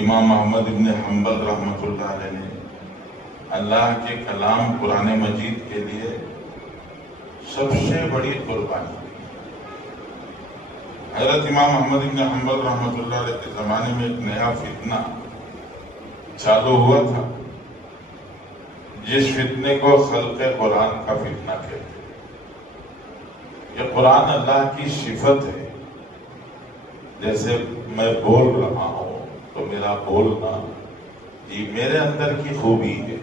امام احمد ابن حنبل رحمۃ اللہ علیہ نے اللہ کے کلام قرآن مجید کے لیے سب سے بڑی قربانی دی۔ حضرت امام احمد ابن حنبل رحمۃ اللہ علیہ کے زمانے میں ایک نیا فتنہ چالو ہوا تھا، جس فتنے کو خلق قرآن کا فتنہ کہتے ہیں۔ یہ قرآن اللہ کی صفت ہے، جیسے میں بول رہا ہوں تو میرا بولنا یہ میرے اندر کی خوبی ہے،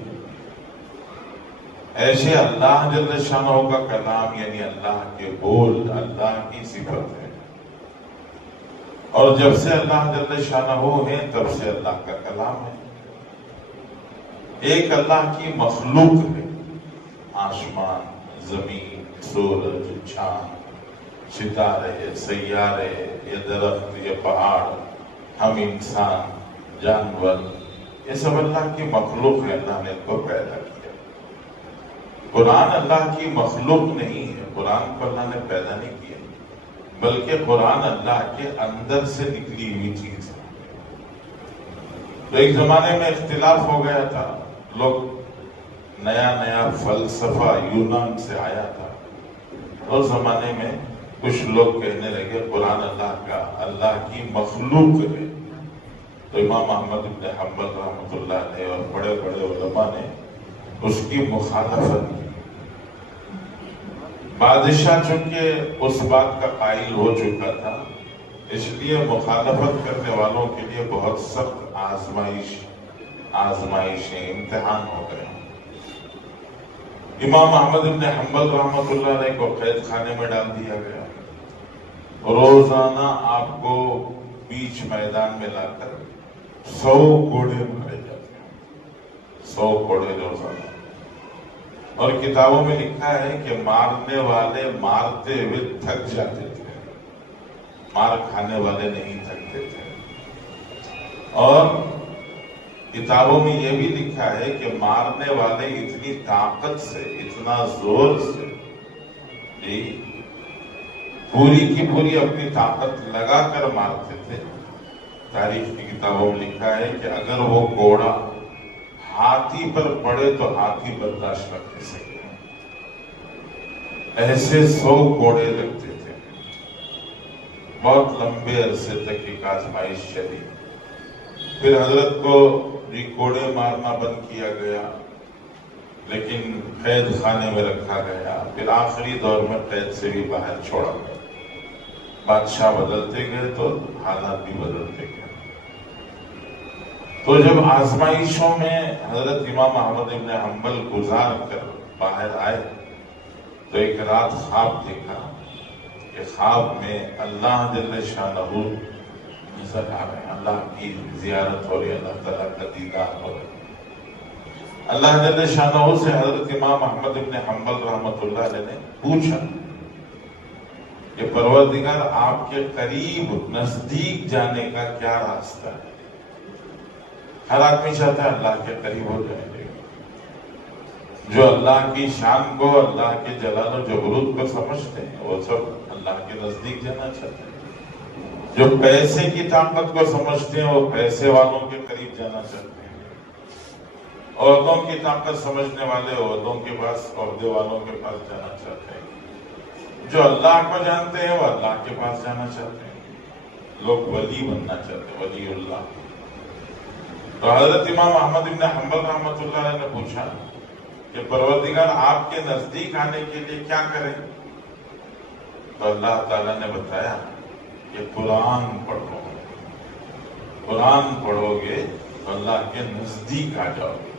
ایسے اللہ جل شانہ کا کلام یعنی اللہ کے بول اللہ کی صفت ہے، اور جب سے اللہ جل شانہ ہے تب سے اللہ کا کلام ہے۔ ایک اللہ کی مخلوق ہے، آسمان، زمین، سورج، چاند، ستارے، سیارے، یہ درخت، یہ پہاڑ، ہم انسان، جانور، یہ سب اللہ کی مخلوق ہے، اللہ نے ان کو پیدا کیا۔ قرآن اللہ کی مخلوق نہیں ہے، قرآن کو اللہ نے پیدا نہیں کیا، بلکہ قرآن اللہ کے اندر سے نکلی ہوئی چیز ہے۔ تو ایک زمانے میں اختلاف ہو گیا تھا، لوگ نیا فلسفہ یونان سے آیا تھا، اس زمانے میں کچھ لوگ کہنے لگے قرآن اللہ کی مخلوق ہے۔ تو امام احمد بن حنبل رحمۃ اللہ علیہ اور بڑے بڑے علماء نے اس کی مخالفت کی۔ بادشاہ چونکہ اس بات کا قائل ہو چکا تھا، اس لیے مخالفت کرنے والوں کے لیے بہت سخت آزمائشیں، امتحان ہو گئے۔ امام احمد بن حنبل رحمۃ اللہ علیہ کو قید خانے میں ڈال دیا گیا۔ روزانہ آپ کو بیچ میدان میں لا کر 100 کوڑے مارے جاتے ہیں، 100 کوڑے روزانہ۔ اور کتابوں میں لکھا ہے کہ مارنے والے مارتے ہوئے تھک جاتے تھے، مار کھانے والے نہیں تھکتے تھے۔ اور کتابوں میں یہ بھی لکھا ہے کہ مارنے والے اتنی طاقت سے، اتنا زور سے، پوری کی پوری اپنی طاقت لگا کر مارتے تھے۔ تاریخ کی کتابوں میں لکھا ہے کہ اگر وہ کوڑا ہاتھی پر پڑے تو ہاتھی برداشت نہ کر سکے، ایسے 100 کوڑے لگتے تھے۔ بہت لمبے عرصے تک ایک آزمائش چلی، پھر حضرت کو کوڑے مارنا بند کیا گیا، لیکن قید خانے میں رکھا گیا۔ پھر آخری دور میں قید سے بھی باہر چھوڑا گیا۔ بادشاہ بدلتے گئے تو حالات بھی بدلتے گئے۔ تو جب آزمائشوں میں حضرت امام احمد بن حنبل گزار کر باہر آئے تو ایک رات خواب دیکھا کہ خواب میں اللہ جل شانہ نظر آ رہے ہیں، اللہ کی زیارت ہو رہی ہے، اللہ تعالیٰ کا دیدار ہو رہا ہے۔ اللہ جل شانہ سے حضرت امام احمد بن حنبل رحمۃ اللہ علیہ نے پوچھا کہ پروردگار آپ کے قریب نزدیک جانے کا کیا راستہ ہے؟ ہر آدمی چاہتا ہے اللہ کے قریب ہو جائے، جو اللہ کی شان کو، اللہ کے جلال و جبروت کو سمجھتے ہیں وہ سب اللہ کے نزدیک جانا چاہتے ہیں۔ جو پیسے کی طاقت کو سمجھتے ہیں وہ پیسے والوں کے قریب جانا چاہتے ہیں۔ عہدوں کی طاقت سمجھنے والے عہدوں کے پاس، عہدے والوں کے پاس جانا چاہتے ہیں۔ جو اللہ کو جانتے ہیں وہ اللہ کے پاس جانا چاہتے ہیں۔ لوگ ولی بننا چاہتے ہیں، ولی اللہ۔ تو حضرت امام احمد بن حنبل رحمۃ اللہ علیہ نے پوچھا کہ پروردگار آپ کے نزدیک آنے کے لیے کیا کریں؟ تو اللہ تعالیٰ نے بتایا کہ قرآن پڑھو، قرآن پڑھو گے تو اللہ کے نزدیک آ جاؤ گے۔